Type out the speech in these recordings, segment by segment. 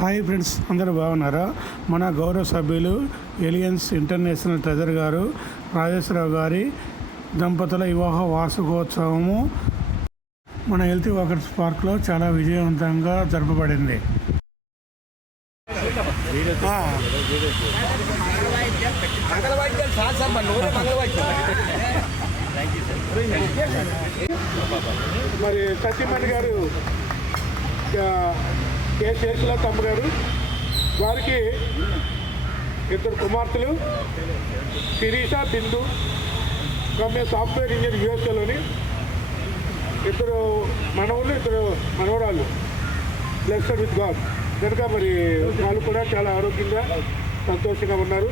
Hi friends, అందరూ బాగున్నారా? మన గౌరవ సభ్యులు ఎలియన్స్ ఇంటర్నేషనల్ ట్రెజర్ గారు రాజేశ్వరరావు గారి దంపతుల వివాహ వార్షికోత్సవము మన హెల్తీ వాకర్స్ పార్క్లో చాలా విజయవంతంగా జరపబడింది. మరి సత్యమణి గారు కె శేషులతమ్మ గారు వారికి ఇద్దరు కుమార్తెలు శిరీష, బిందు. ఆమె సాఫ్ట్వేర్ ఇంజనీర్ యూఎస్ఏలోని. ఇద్దరు మనవులు, ఇద్దరు మనవరాళ్ళు. బ్లెస్డ్ విత్ గాడ్ కనుక మరి వాళ్ళు కూడా చాలా ఆరోగ్యంగా సంతోషంగా ఉన్నారు.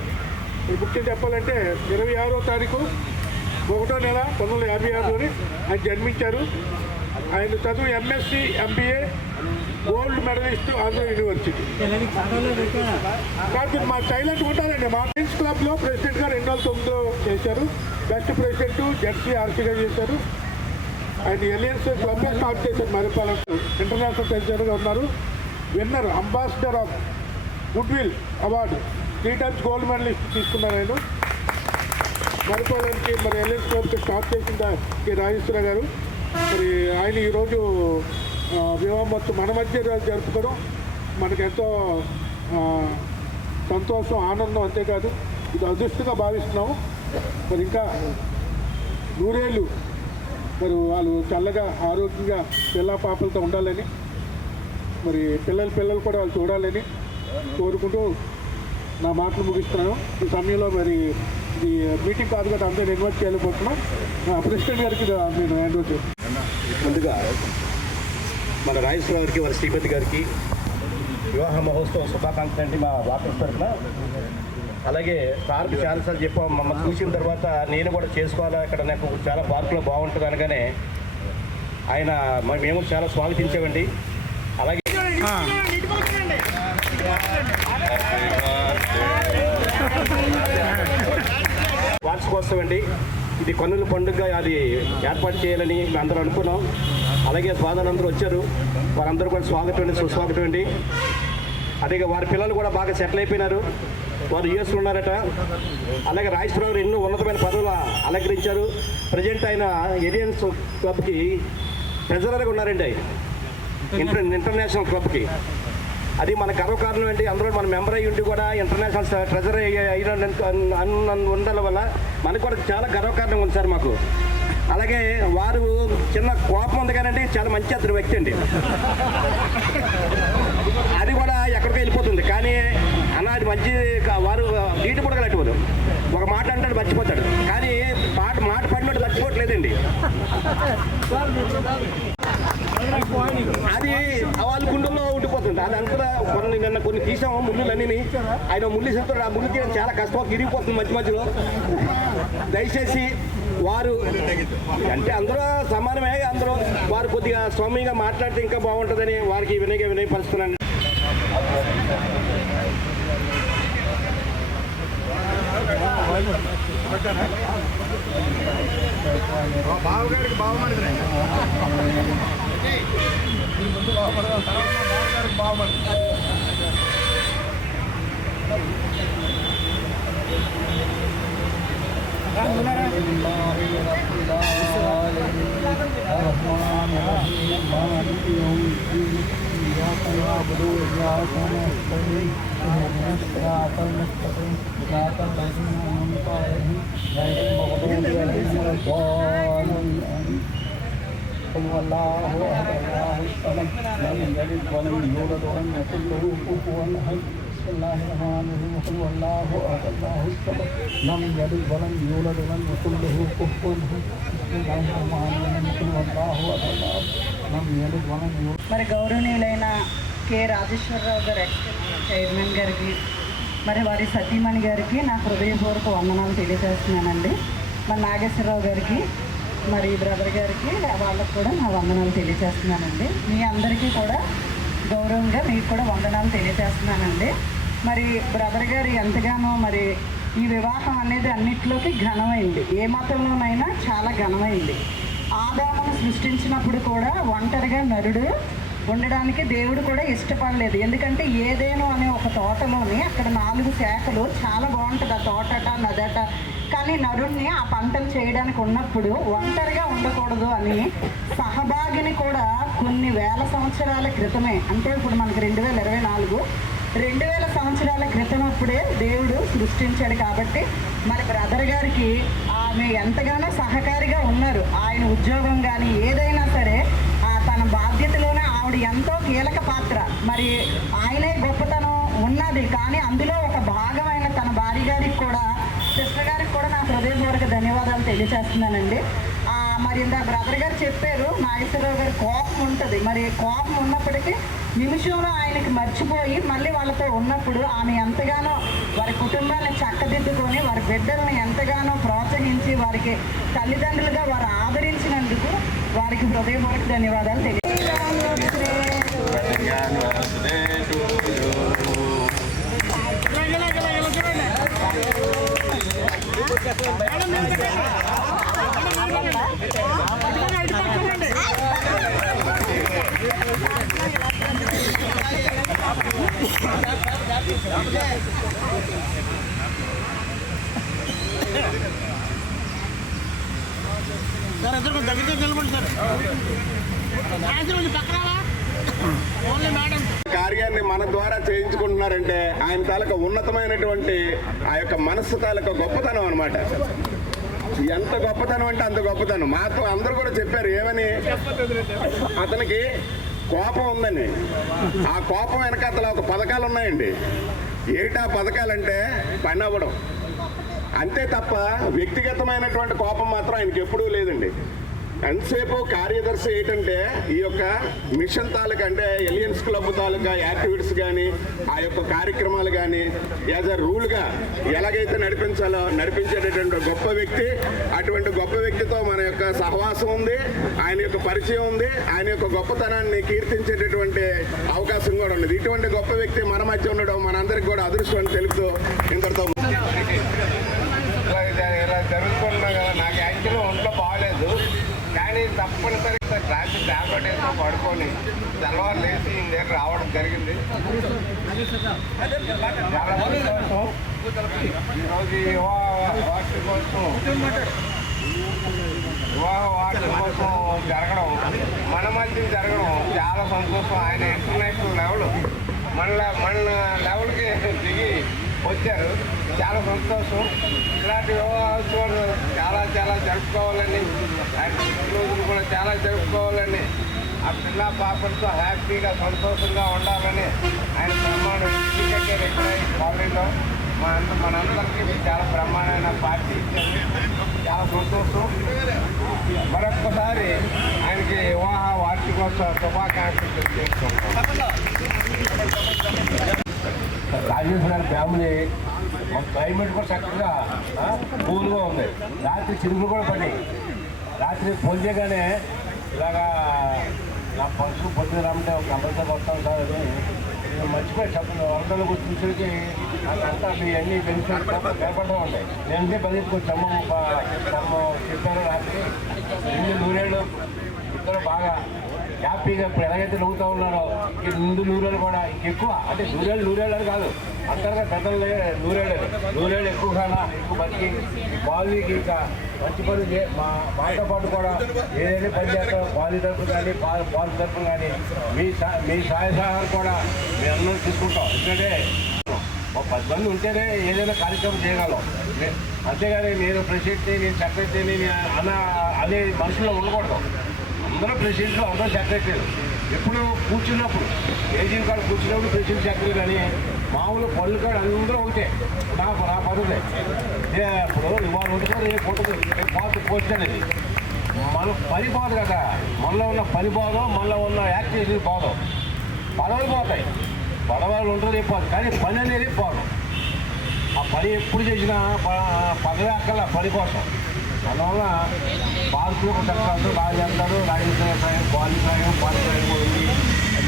మరి ముఖ్యం చెప్పాలంటే 26వ తారీఖు 1వ నెల 1956లోని ఆయన జన్మించారు. ఆయన చదువు MSc, MBA, gold medalist Andhra university. కాదు మా సైలెంట్ ఉంటారండి. మా ఫ్రెండ్స్ క్లబ్లో ప్రెసిడెంట్గా 2009లో చేశారు. బెస్ట్ ప్రెసిడెంట్ జెడ్సీ ఆర్సీగా చేశారు. ఆయన ఎలియన్స్ క్లబ్లో స్టార్ట్ చేశారు. మరిపాలెం ఇంటర్నేషనల్ ట్రెజరర్గా ఉన్నారు. Winner, ambassador of goodwill award 3 times gold medalist తీసుకున్నారు ఆయన. మరిపాలెంకి మరి ఎలియన్స్ క్లబ్కి స్టార్ట్ చేసిన కె రాజేశ్వరరావు గారు. మరి ఆయన ఈరోజు వివాహం మొత్తం మన మధ్య జరుపుకోవడం మనకెంతో సంతోషం, ఆనందం. అంతేకాదు ఇది అదృష్టంగా భావిస్తున్నాము. మరి ఇంకా 100 ఏళ్ళు మరి వాళ్ళు చల్లగా ఆరోగ్యంగా పిల్ల పాపలతో ఉండాలని, మరి పిల్లలు కూడా వాళ్ళు చూడాలని కోరుకుంటూ నా మాటలు ముగిస్తున్నాను. ఈ సమయంలో మరి ఇది మీటింగ్ కాదు కదా, అందరూ ఇన్వైట్ చేయలేకపోతున్నాం. ప్రెసిడెంట్ గారికి నేను హ్యాండ్ ఓవర్ చేస్తాను. ముందుగా మన రాజేశ్వరరావు గారికి, వారి శ్రీపతి గారికి వివాహ మహోత్సవం శుభాకాంక్షలు అండి మా వాకర్స్ తరఫున. అలాగే పార్క్ చాలాసార్లు చెప్పాం, మమ్మల్ని చూసిన తర్వాత నేను కూడా చేసుకోవాలా, ఇక్కడ నాకు చాలా పార్కులో బాగుంటుంది అనగానే ఆయన మేము చాలా స్వాగతించామండి. అలాగే వార్షికోత్సవం అండి, ఇది కన్నుల పండుగ అది ఏర్పాటు చేయాలని అందరూ అనుకున్నాం. అలాగే స్వాదనందరూ వచ్చారు, వారందరూ కూడా స్వాగతం అండి, సుస్వాగతం అండి. అదే వారి పిల్లలు కూడా బాగా సెటిల్ అయిపోయినారు, వారు యూఎస్లో ఉన్నారట. అలాగే రాజేశ్వరరావు ఎన్నో ఉన్నతమైన పదవులు అలంకరించారు. ప్రజెంట్ ఆయన ఎలియన్స్ క్లబ్కి ట్రెజరర్గా ఉన్నారండి, ఇంటర్నేషనల్ క్లబ్కి. అది మన గర్వకారణం అండి. అందులో మన మెంబర్ అయ్యి ఉండి కూడా ఇంటర్నేషనల్ ట్రెజర్ ఉండడం వల్ల మనకు కూడా చాలా గర్వకారణంగా ఉంది సార్ మాకు. అలాగే వారు చిన్న కోపం ఉంది కానండి, చాలా మంచి అతని వ్యక్తి అండి. అది కూడా ఎక్కడికో వెళ్ళిపోతుంది, కానీ అన్న అది మంచి. వారు నీటి కూడా కట్టవదు, ఒక మాట అంటాడు మర్చిపోతాడు, కానీ మాట పడినట్టు మర్చిపోవట్లేదండి. అది వాళ్ళ గుండెల్లో ఉండిపోతుంది. అది అనుకున్నా కొన్ని తీసాము ముళ్ళులన్నీ. ఆయన ముళ్ళు చెప్తాడు, ఆ ముళ్ళు తీయడం చాలా కష్టం, విరిగిపోతుంది మధ్య మధ్యలో. దయచేసి వారు అంటే అందరూ సమానమే, అందరూ వారు కొద్దిగా స్వామిగా మాట్లాడితే ఇంకా బాగుంటుందని వారికి వినయపరుస్తున్నాను. బావగారికి బావమని బావమని మరి గౌరవనీయులైన కె రాజేశ్వరరావు గారు చైర్మన్ గారికి, మరి వారి సతీమణి గారికి నా హృదయపూర్వక వందనాలు తెలియజేస్తున్నానండి. మరి నాగేశ్వరరావు గారికి, మరి బ్రదర్ గారికి, వాళ్ళకు కూడా నా వందనాలు తెలియజేస్తున్నానండి. మీ అందరికీ కూడా గౌరవంగా మీకు కూడా వందనాలు తెలియజేస్తున్నానండి. మరి బ్రదర్ గారు ఎంతగానో మరి ఈ వివాహం అనేది అన్నిట్లోకి ఘనమైంది, ఏ మతంలోనైనా చాలా ఘనమైంది. ఆదామును సృష్టించినప్పుడు కూడా ఒంటరిగా నరుడు ఉండడానికి దేవుడు కూడా ఇష్టపడలేదు. ఎందుకంటే ఏదేనో అనే ఒక తోటలోని అక్కడ 4 శాఖలు చాలా బాగుంటుంది, ఆ తోటట నదట. కానీ నరుణ్ణి ఆ పంటలు చేయడానికి ఉన్నప్పుడు ఒంటరిగా ఉండకూడదు అని సహభాగిని కూడా కొన్ని వేల సంవత్సరాల క్రితమే, అంటే ఇప్పుడు మనకి 2024 2000 సంవత్సరాల క్రితం అప్పుడే దేవుడు సృష్టించాడు. కాబట్టి మరి బ్రదర్ గారికి ఆమె ఎంతగానో సహకారిగా ఉన్నారు. ఆయన ఉద్యోగం కానీ ఏదైనా సరే తన బాధ్యతలోనే ఆవిడ ఎంతో కీలక పాత్ర. మరి ఆయనే గొప్పతనం ఉన్నది, కానీ అందులో ఒక భాగమైన తన భార్య గారికి కూడా, సిస్టర్ గారికి కూడా నా హృదయపూర్వక ధన్యవాదాలు తెలియజేస్తున్నానండి. మరి ఇంత బ్రదర్ గారు చెప్పారు, నాగేశ్వరరావు గారి కోపం ఉంటుంది. మరి కోపం ఉన్నప్పటికీ నిమిషంలో ఆయనకి మర్చిపోయి మళ్ళీ వాళ్ళతో ఉన్నప్పుడు ఆమె ఎంతగానో వారి కుటుంబాన్ని చక్కదిద్దుకొని వారి బిడ్డలను ఎంతగానో ప్రోత్సహించి వారికి తల్లిదండ్రులుగా వారు ఆదరించినందుకు వారికి హృదయపూర్వక ధన్యవాదాలు సార్ ఇద్దరు దగ్గర నిలబడి సార్ కార్యాన్ని మన ద్వారా చేయించుకుంటున్నారంటే ఆయన తాలూకా ఉన్నతమైనటువంటి ఆ యొక్క మనస్సు తాలూకా గొప్పతనం అనమాట. ఎంత గొప్పతనం అంటే అంత గొప్పతనం. మాతో అందరూ కూడా చెప్పారు ఏమని, అతనికి కోపం ఉందని. ఆ కోపం వెనక అతను ఒక పథకాలు ఉన్నాయండి. ఏటా పథకాలంటే పని అవ్వడం అంతే తప్ప వ్యక్తిగతమైనటువంటి కోపం మాత్రం ఆయనకి ఎప్పుడూ లేదండి. ఎంతసేపు కార్యదర్శి ఏంటంటే ఈ యొక్క మిషన్ తాలూకా అంటే ఎలియన్స్ క్లబ్ తాలూకా యాక్టివిటీస్ కానీ ఆ యొక్క కార్యక్రమాలు కానీ యాజ్ అ రూల్గా ఎలాగైతే నడిపించాలో నడిపించేటటువంటి గొప్ప వ్యక్తి. అటువంటి గొప్ప వ్యక్తితో మన యొక్క సహవాసం ఉంది, ఆయన యొక్క పరిచయం ఉంది, ఆయన యొక్క గొప్పతనాన్ని కీర్తించేటటువంటి అవకాశం కూడా ఉన్నది. ఇటువంటి గొప్ప వ్యక్తి మన మధ్య ఉండడం మనందరికీ కూడా అదృష్టం అని తెలుపుతూ ఇంతటితో ఇలా జరుగుతున్నా కదా. నాకు యాక్చువల్గా ఒంట్లో బాగాలేదు, కానీ తప్పనిసరిగా రాత్రి ట్యాబ్లెట్ వేసుకొని పడుకొని తెల్లవారు లేచి ఈయన దగ్గర రావడం జరిగింది. చాలా సంతోషం. ఈరోజు వివాహ వార్షిక కోసం జరగడం, మన మధ్య జరగడం చాలా సంతోషం. ఆయన ఇంటర్నేషనల్ లెవెల్ మన లెవెల్కి దిగి వచ్చారు, చాలా సంతోషం. ఇలాంటి వివాహోత్సవాలు చాలా జరుపుకోవాలని, ఆయన రోజులు కూడా చాలా జరుపుకోవాలని, ఆ పిల్ల పాపలతో హ్యాపీగా సంతోషంగా ఉండాలని ఆయన బ్రహ్మాండం కట్టారు ఇక్కడ ఈ కాలనీలో. మనందరికీ చాలా బ్రహ్మాండమైన పార్టీ ఇచ్చారు, చాలా సంతోషం. మరొక్కసారి ఆయనకి వివాహ వార్షికోత్సవ శుభాకాంక్షలు తెలియజేసుకుంటాం. రాజేష్ గారి ఫ్యామిలీ క్లైమేట్ కూడా చక్కగా కూల్గా ఉంది. రాత్రి చిరుకులు కూడా పడ్డాయి. రాత్రి పొందగానే ఇలాగా నా పర్సు పొద్దున రమ్మంటే ఒక కంపల్సరీ వస్తాను సార్ అని నేను మర్చిపోయి చెప్పండి. వందలకు చూసేకి నాకంతా మీ అన్ని బెనిఫిట్స్ కనపడతా ఉంటాయి. నేనంటే బదిలికొచ్చాము చెప్పారు రాత్రి 200 ఇద్దరు బాగా హ్యాపీగా ఇప్పుడు ఎలాగైతే నవ్వుతూ ఉన్నారో ఈ 100 కూడా ఇంకెక్కువ, అంటే 100 అని కాదు, అంతగా పెద్దలు 100 ఎక్కువ కాదా ఎక్కువ బతికి బాలీకి ఇంకా మంచి పనులు మాతో పాటు కూడా ఏదైనా పని చేస్తారో బాలీ తరఫున కానీ బాల్ తరఫున కానీ మీ సహాయ సహాయాలు కూడా మేము అందరూ తీసుకుంటాం. ఎందుకంటే ఒక 10 మంది ఉంటేనే ఏదైనా కార్యక్రమం చేయగలం. అంతేగాని నేను ప్రెసిడెంట్ని, నేను సెక్రటరీని అనే మనుషుల్లో ఉండకూడదు. అందరూ ప్రెసిడెంట్లు, అందరూ సెక్రటరీలు. ఎప్పుడు కూర్చున్నప్పుడు ఏజీ కాడ కూర్చున్నప్పుడు ప్రెసిడెంట్ సెక్రటరీ కానీ మామూలు పనులు కాడ అందరూ ఒకటే నా పనులే. ఇప్పుడు ఇవాళ ఉంటుంది, రేపు ఉంటుంది, పోస్ట్ అనేది మన పని పోదు కదా. మనలో ఉన్న పని పోదు, మనలో ఉన్న యాక్టివిటీ పోదు. పదవులు పోతాయి, పదవులు ఉంటుంది పోదు, కానీ పని అనేది పోదు. ఆ పని ఎప్పుడు చేసినా పదవి అక్కల పని కోసం. అందువల్ల పార్కులు చక్కగా బాగా చేస్తారు. రాజకీయ సాయం, క్వాలిఫాయం, పాలిఫాయం ఉంది,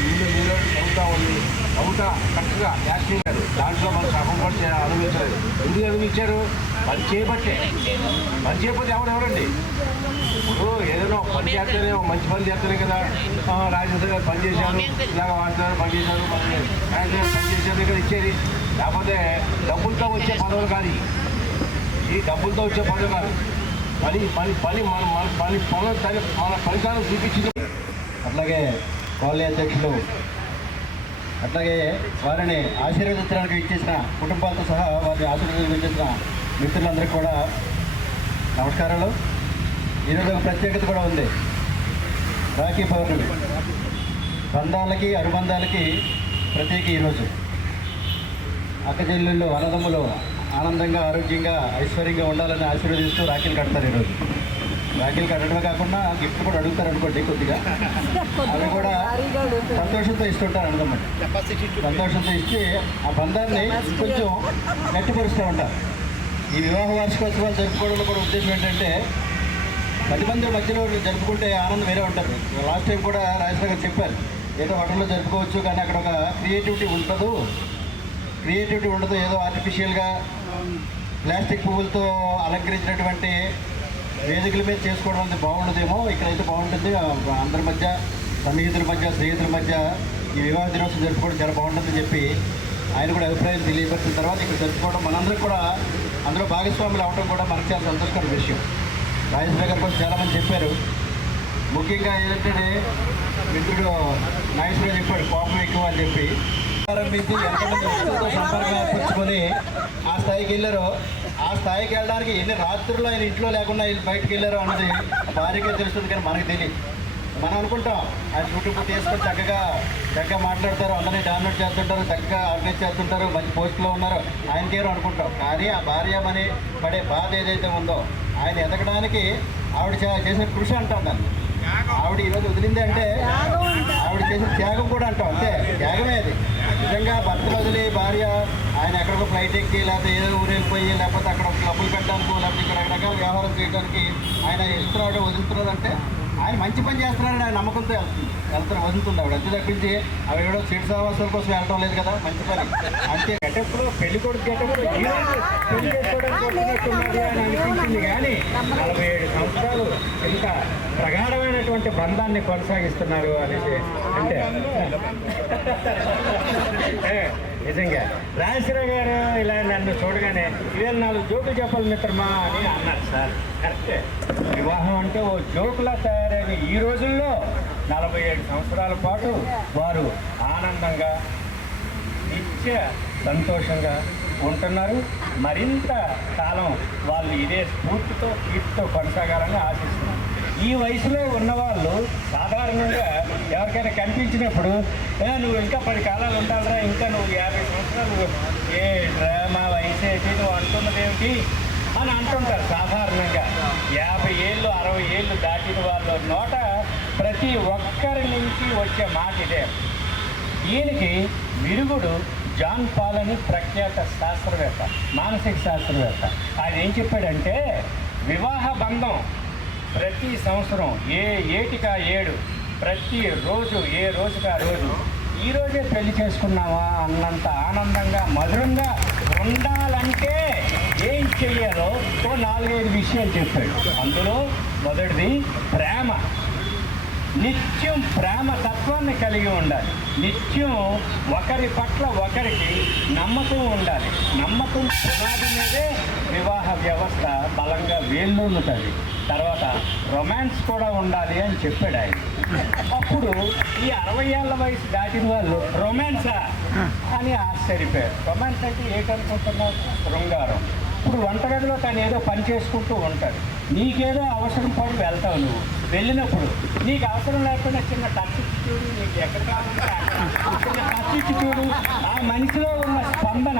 ముందు చదువుతా ఉంది, చదువుతా చక్కగా యాక్టింగ్ గారు దాంట్లో మన సగం కూడా అనుభవించలేదు. ఎందుకు అనుభవించారు? పని చేయబట్టే. పని చేయకపోతే ఎవరండి? ఇప్పుడు ఏదైనా ఒక పని చేస్తేనే ఒక మంచి పని చేస్తేనే కదా రాజేశ్వర గారు పని చేశారు, ఇలాగ వాడుతున్నారు పని చేశారు, పని చేశారు ఇక్కడ ఇచ్చేది. లేకపోతే డబ్బులతో వచ్చే పదవులు కాదు, ఈ డబ్బులతో వచ్చే పదవులు కాదు. పని పని పని మన మన పని పనులు మన ఫలితాలను చూపించింది. అట్లాగే కాలనీ అధ్యక్షులు, అట్లాగే వారిని ఆశీర్వదించడానికి ఇచ్చేసిన కుటుంబాలతో సహా వారిని ఆశీర్వదించిన మిత్రులందరికీ కూడా నమస్కారాలు. ఈరోజు ఒక ప్రత్యేకత కూడా ఉంది. రాఖీ పౌర్ణమి బంధాలకి అనుబంధాలకి ప్రత్యేక ఈరోజు. అక్క చెల్లెళ్ళు అన్నదమ్ములు ఆనందంగా ఆరోగ్యంగా ఐశ్వర్యంగా ఉండాలని ఆశీర్వదిస్తూ రాఖీలు కడతారు. ఈరోజు రాఖీలు కట్టడమే కాకుండా గిఫ్ట్ కూడా అడుగుతారు అనుకోండి కొద్దిగా. అవి కూడా సంతోషంతో ఇస్తుంటారు అన్నదమ్ములు. సంతోషంతో ఇచ్చి ఆ బంధాన్ని కొంచెం గట్టిపరుస్తూ ఉంటారు. ఈ వివాహ వార్షికోత్సవాలు జరుపుకోవడంలో కూడా ఉద్దేశం ఏంటంటే 10 మంది మధ్యలో జరుపుకుంటే ఆనందం వేరే ఉంటుంది. లాస్ట్ టైం కూడా రాజేశ్వర గారు చెప్పారు, ఏదో హోటల్లో జరుపుకోవచ్చు కానీ అక్కడ ఒక క్రియేటివిటీ ఉండదు. ఏదో ఆర్టిఫిషియల్గా ప్లాస్టిక్ పువ్వులతో అలంకరించినటువంటి వేదికల మీద చేసుకోవడం అనేది బాగుండదేమో, ఇక్కడైతే బాగుంటుంది. అందరి మధ్య, సన్నిహితుల మధ్య, స్నేహితుల మధ్య ఈ వివాహ దినోత్సవం జరుపుకోవడం చాలా బాగుంటుందని చెప్పి ఆయన కూడా అభిప్రాయం తెలియపరిచిన తర్వాత ఇక్కడ జరుపుకోవడం మనందరికీ కూడా అందులో భాగస్వాములు అవడం కూడా మనకు చాలా సంతోషకర విషయం. రాజేశ్వర గారి కోసం చాలామంది చెప్పారు. ముఖ్యంగా ఏంటంటే మిత్రుడు నాగేశ్వరరావు చెప్పాడు కోపం ఎక్కువ అని చెప్పి ప్రారంభించి ఎంతమంది వ్యక్తులతో సంపర్కం ఏర్పరచుకొని ఆ స్థాయికి వెళ్ళారో, ఆ స్థాయికి వెళ్ళడానికి ఎన్ని రాత్రులు ఆయన ఇంట్లో లేకుండా వీళ్ళు బయటకు వెళ్ళారో అన్నది భార్యకే తెలుస్తుంది కానీ మనకు తెలియదు. మనం అనుకుంటాం ఆయన యూట్యూబ్ తీసుకొని చక్కగా మాట్లాడతారు, అందరినీ డామినేట్ చేస్తుంటారు, చక్కగా ఆర్గనైజ్ చేస్తుంటారు, మంచి పోస్టులో ఉన్నారు, ఆయనకేరో అనుకుంటాం. కానీ ఆ భార్యమని పడే బాధ ఏదైతే ఉందో ఆయన ఎదగడానికి ఆవిడ చేసిన కృషి అంటాం దాన్ని. ఆవిడ ఈరోజు వదిలింది అంటే ఆవిడ చేసిన త్యాగం కూడా అంటాం. అంతే, త్యాగమే అది. నిజంగా భర్తను వదిలి భార్య ఆయన ఎక్కడికో ఫ్లైట్ ఎక్కి లేకపోతే ఏదో ఊరెళ్ళిపోయి లేకపోతే అక్కడ క్లబ్బులు పెట్టడానికో లేకపోతే ఇక్కడ రకరకాల వ్యవహారం చేయడానికి ఆయన ఇస్తున్నాడు వదులుతున్నాడంటే ఆయన మంచి పని చేస్తున్నాడని ఆయన నమ్మకంతో వదులుతుంది ఆవిడ. అంతే తప్పించి అవి ఏడో సీట్ సహవాసాల కోసం వెళ్ళడం లేదు కదా, మంచి పని. అంతే గెటప్లో పెళ్లి కొడుకు గెటప్లో పెళ్లి చేసుకోవడానికి వచ్చినట్టున్నది అని అనిపించింది. కానీ 47 సంవత్సరాలు ఇంత ప్రగాఢమైనటువంటి బంధాన్ని కొనసాగిస్తున్నారు అనేసి అంటే నిజంగా రాజేశ్వర గారు ఇలా నన్ను చూడగానే 4 జోకులు చెప్పాలి మిత్రమా అని అన్నారు. సార్ కరెక్టే, వివాహం అంటే ఓ జోకులా తయారైన ఈ రోజుల్లో 47 సంవత్సరాల పాటు వారు ఆనందంగా నిత్య సంతోషంగా ఉంటున్నారు. మరింత కాలం వాళ్ళు ఇదే స్ఫూర్తితో కీర్తితో కొనసాగాలని ఆశిస్తున్నారు. ఈ వయసులో ఉన్నవాళ్ళు సాధారణంగా ఎవరికైనా కనిపించినప్పుడు నువ్వు ఇంకా 10 కాలాలు ఉండాలరా, ఇంకా నువ్వు 50 సంవత్సరాలు ఏ డ్రామా వయసు అయితే నువ్వు అంటున్నది ఏమిటి అని అంటుంటారు. సాధారణంగా 50 ఏళ్ళు 60 ఏళ్ళు దాటిన వాళ్ళ నోట ప్రతి ఒక్కరి నుంచి వచ్చే మాట ఇదే. దీనికి విరుగుడు జాన్ పాల్ అని ప్రఖ్యాత శాస్త్రవేత్త, మానసిక శాస్త్రవేత్త. ఆయన ఏం చెప్పాడంటే వివాహ బంధం ప్రతి సంవత్సరం ఏటికా 7 ప్రతిరోజు ఏ రోజుకా రోజు ఈరోజే పెళ్లి చేసుకున్నావా అన్నంత ఆనందంగా మధురంగా ఉండాలంటే ఏం చెయ్యాలో ఓ 4-5 విషయాలు చెప్పాడు. అందులో మొదటిది ప్రేమ. నిత్యం ప్రేమ తత్వాన్ని కలిగి ఉండాలి. నిత్యం ఒకరి పట్ల ఒకరికి నమ్మకం ఉండాలి. నమ్మకం పునాది మీదే వివాహ వ్యవస్థ బలంగా వేళ్ళూనుతుంది. తర్వాత రొమాన్స్ కూడా ఉండాలి అని చెప్పాడు ఆయన. అప్పుడు ఈ 60 ఏళ్ల వయసు దాటిన వాళ్ళు రొమాన్సా అని ఆశ్చర్యపోయారు. రొమాన్స్ అంటే ఏంటనుకుంటున్నారు? శృంగారం. ఇప్పుడు వంటగదిలో తను ఏదో పని చేసుకుంటూ ఉంటాడు, నీకేదో అవసరం పడి వెళ్తావు. నువ్వు వెళ్ళినప్పుడు నీకు అవసరం లేకుండా చిన్న టచ్ ఇచ్చి చూడు, నీకు ఎక్కడ కావాలంటే చిన్న టచ్ ఇచ్చి చూడు. ఆ మనిషిలో ఉన్న స్పందన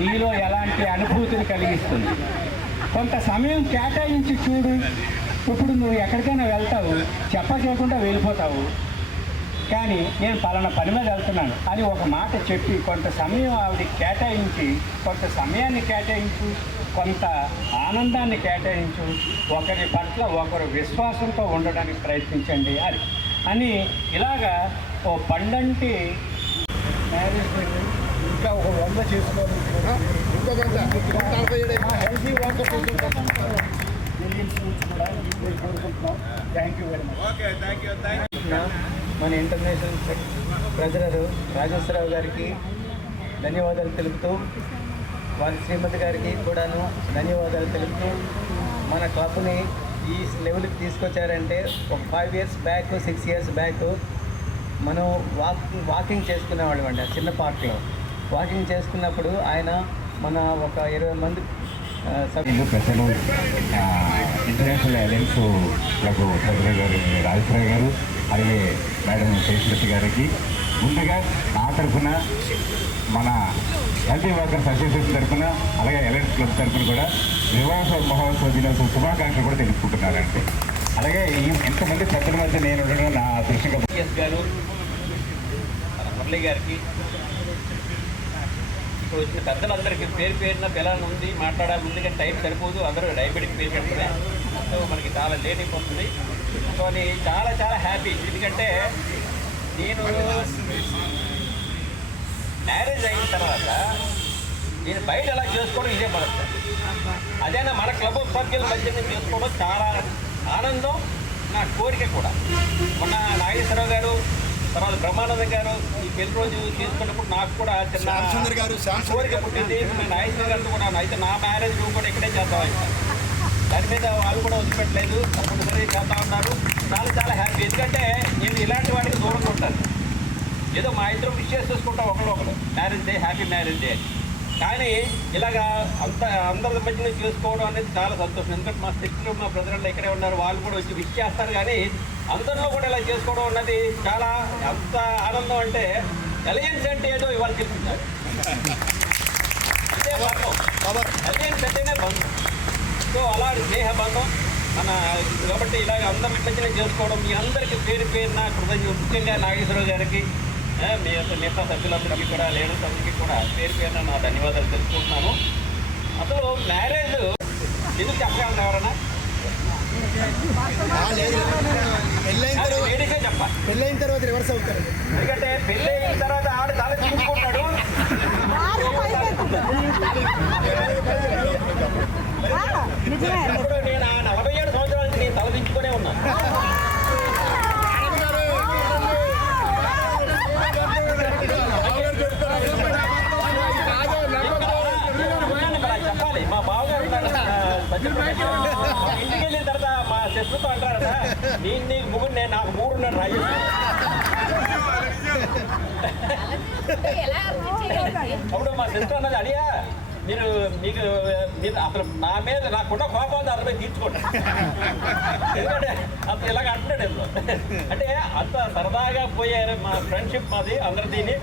నీలో ఎలాంటి అనుభూతిని కలిగిస్తుంది. కొంత సమయం కేటాయించి చూడు. ఇప్పుడు నువ్వు ఎక్కడికైనా వెళ్తావు, చెప్పకుండా వెళ్ళిపోతావు. కానీ నేను పలానా పని మీద వెళ్తున్నాను అని ఒక మాట చెప్పి కొంత సమయం ఆవిడకి కేటాయించి, కొంత సమయాన్ని కేటాయించు, కొంత ఆనందాన్ని కేటాయించు, ఒకరి పట్ల ఒకరు విశ్వాసంతో ఉండడానికి ప్రయత్నించండి అని ఇలాగా ఓ పండంటి మ్యారేజ్ ఇంకా ఒక 100 చేసుకోవాలి. హెల్తీ వాటర్ మిలియన్స్ నుంచి కూడా మేము కోరుకుంటున్నాం. Thank you very much. మన ఇంటర్నేషనల్ ట్రెజరర్ రాజేశ్వరరావు గారికి ధన్యవాదాలు తెలుపుతూ, వారి శ్రీమతి గారికి కూడాను ధన్యవాదాలు తెలుపుతూ, మన క్లబ్ని ఈ లెవెల్కి తీసుకొచ్చారంటే ఒక 5 years బ్యాక్ 6 years బ్యాక్ మనం వాకింగ్ చేసుకునేవాళ్ళం అండి. ఆ చిన్న పార్క్లో వాకింగ్ చేసుకున్నప్పుడు ఆయన మన ఒక 20 మంది పెద్దలు ఇంటర్నేషనల్ అలయన్స్ క్లబ్ ప్రెసిడెంట్ గారు రాజేశ్వరరావు గారు, అలాగే మేడం శేషరెడ్డి గారికి ముందుగా నా తరఫున, మన హెల్తీ వర్కర్స్ అసోసియేషన్ తరఫున, అలాగే అలయన్స్ క్లబ్ తరఫున కూడా వివాహ మహోత్సవ దినోత్సవ శుభాకాంక్షలు కూడా తెలుసుకుంటున్నారండి. అలాగే ఇంతమంది పెద్దల మధ్య నేను ఉండడం నా అదృష్టంగా. గారు, మురళి గారికి, ఇప్పుడు వచ్చిన పెద్దలందరికీ పేరున పిల్లలు ఉంది మాట్లాడాలి ఉంది, కానీ టైం సరిపోదు, అందరూ డయాబెటిక్ పేషెంట్స్. సో మనకి చాలా లేట్ అయిపోతుంది. సో అది చాలా చాలా హ్యాపీ. ఎందుకంటే నేను మ్యారేజ్ అయిన తర్వాత నేను బయట ఎలా చేసుకోవడం ఇదే మొదటి. అదేనా మన క్లబ్ సభ్యుల మధ్య చేసుకోవడం చాలా ఆనందం, నా కోరిక కూడా. మొన్న నాగేశ్వరరావు గారు, తర్వాత బ్రహ్మానందం గారు ఈ పెళ్లి రోజు చేసుకున్నప్పుడు నాకు కూడా చిన్న కోరిక పుట్టింది. నాగేశ్వర గారితో కూడా అయితే నా మ్యారేజ్ రూమ్ కూడా ఇక్కడే చేద్దాం. దాని మీద వాళ్ళు కూడా వదిలిపెట్టలేదు, తప్పనిసరి చేస్తా ఉన్నారు. చాలా చాలా హ్యాపీ. ఎందుకంటే నేను ఇలాంటి వాటికి దూరంగా ఉంటాను. ఏదో మా ఇద్దరు విష్ చేసుకుంటాం ఒకరు marriage day, happy marriage day. కానీ ఇలాగా అందరి మధ్యలో చేసుకోవడం అనేది చాలా సంతోషం. ఎందుకంటే మా సిస్టర్, మా బ్రదర్లు ఇక్కడే ఉన్నారు, వాళ్ళు కూడా వచ్చి విష్ చేస్తారు. కానీ అందరిలో కూడా ఇలా చేసుకోవడం అన్నది చాలా ఎంత ఆనందం అంటే, అలయన్స్ అంటే ఏదో ఇవాళ తెలుసుకుంటారు. ఇదే బంధం, అలయన్స్ అంటేనే బంధం. సో అలాంటి స్నేహ బంధం మన కాబట్టి ఇలాగ అందరి మధ్యన చేసుకోవడం, మీ అందరికీ పేరున కృతజ్ఞతలు. ముఖ్యంగా నాగేశ్వరరావు గారికి, మీ యొక్క మిగతా సభ్యులందరికీ కూడా, లేడీస్ అందరికీ కూడా పేరున నా ధన్యవాదాలు తెలుసుకుంటున్నాను. అసలు మ్యారేజ్ ఎందుకు చెప్పగలను ఎవరన్నా? లేడీసే చెప్పాలి. పెళ్ళైన తర్వాత రివర్స్ అవుతారు. ఎందుకంటే పెళ్ళి అయిన తర్వాత ఆడు తల దించుకుంటాడు. ఇప్పుడు నేను 47 సంవత్సరాల నుంచి నేను తల దించుకునే ఉన్నాను. చెప్పాలి. మా బావగారు ఇంటికి వెళ్ళిన తర్వాత మా సిస్టర్తో అంటారట, నీకు ముగ్గురు నేను నాకు 3 ఉన్నాను రాజేష్. అప్పుడు మా సిస్టర్ అన్నది, అడియా మీకు అసలు నా మీద నాకున్న కోపం అతని తీర్చుకోండి. ఎందుకంటే అతను ఇలాగ అంటున్నాడు ఎందులో అంటే అంత సరదాగా పోయారు. మా ఫ్రెండ్షిప్ మాది అందరిదీని.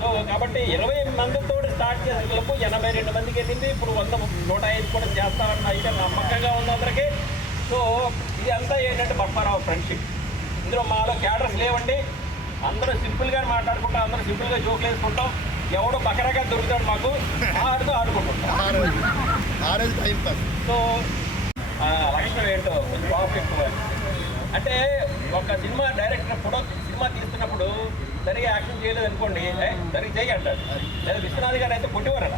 సో కాబట్టి 20 మందితో స్టార్ట్ చేసిన క్లబ్ 82 మందికి వెళ్ళింది. ఇప్పుడు 105 కూడా చేస్తామన్న అయితే నమ్మకంగా ఉంది అందరికీ. సో ఇది అంతా ఏంటంటే బొప్పారావు ఫ్రెండ్షిప్. ఇందులో మాలో క్యాడర్స్ లేవండి. అందరూ సింపుల్గా మాట్లాడుకుంటాం, అందరూ సింపుల్గా జోకులు వేసుకుంటాం. ఎవడో బకరగా దొరుకుతాడు మాకు, ఆడుతూ ఆడుకుంటుంటాం. సో లక్షణం ఏంటో కొంచెం కోపం ఎక్కువ. అంటే ఒక సినిమా డైరెక్టర్ ఫోటో సినిమా తీస్తున్నప్పుడు సరిగా యాక్షన్ చేయలేదు అనుకోండి, సరిగ్గా చేయి అంటాడు. లేదా విశ్వనాథ్ గారు అయితే కొట్టేవారట.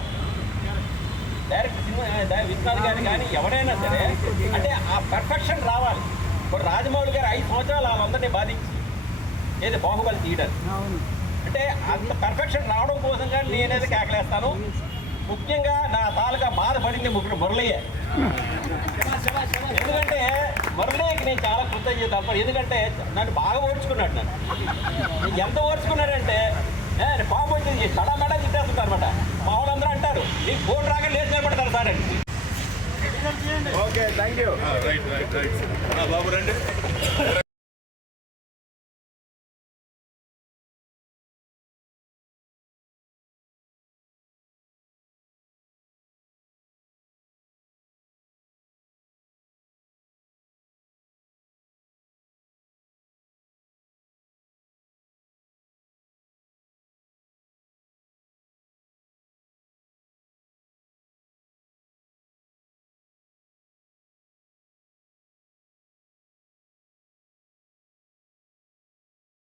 డైరెక్ట్ సినిమా విశ్వనాథ్ గారు కానీ ఎవరైనా సరే అంటే ఆ పర్ఫెక్షన్ రావాలి. ఇప్పుడు రాజమౌళి గారు 5 సంవత్సరాలు వాళ్ళందరినీ బాధించి ఏది బాహుబలి తీయడానికి, అంటే అంత పర్ఫెక్షన్ రావడం కోసం కానీ నేనేది కేకలేస్తాను. ముఖ్యంగా నా తాలూకా బాధపడింది మురళయ్య. ఎందుకంటే మురళయ్యకి నేను చాలా కృతజ్ఞత. ఎందుకంటే నన్ను బాగా ఓడ్చుకున్నాడు. నన్ను ఎంత ఓడ్చుకున్నాడంటే పాపం వచ్చింది సడా మెడా తిట్టేస్తుంటారు అనమాట. మా వాళ్ళందరూ అంటారు, నీకు ఫోన్ రాగా లేచి నిలబడతారు సార్ అని. Okay, thank you.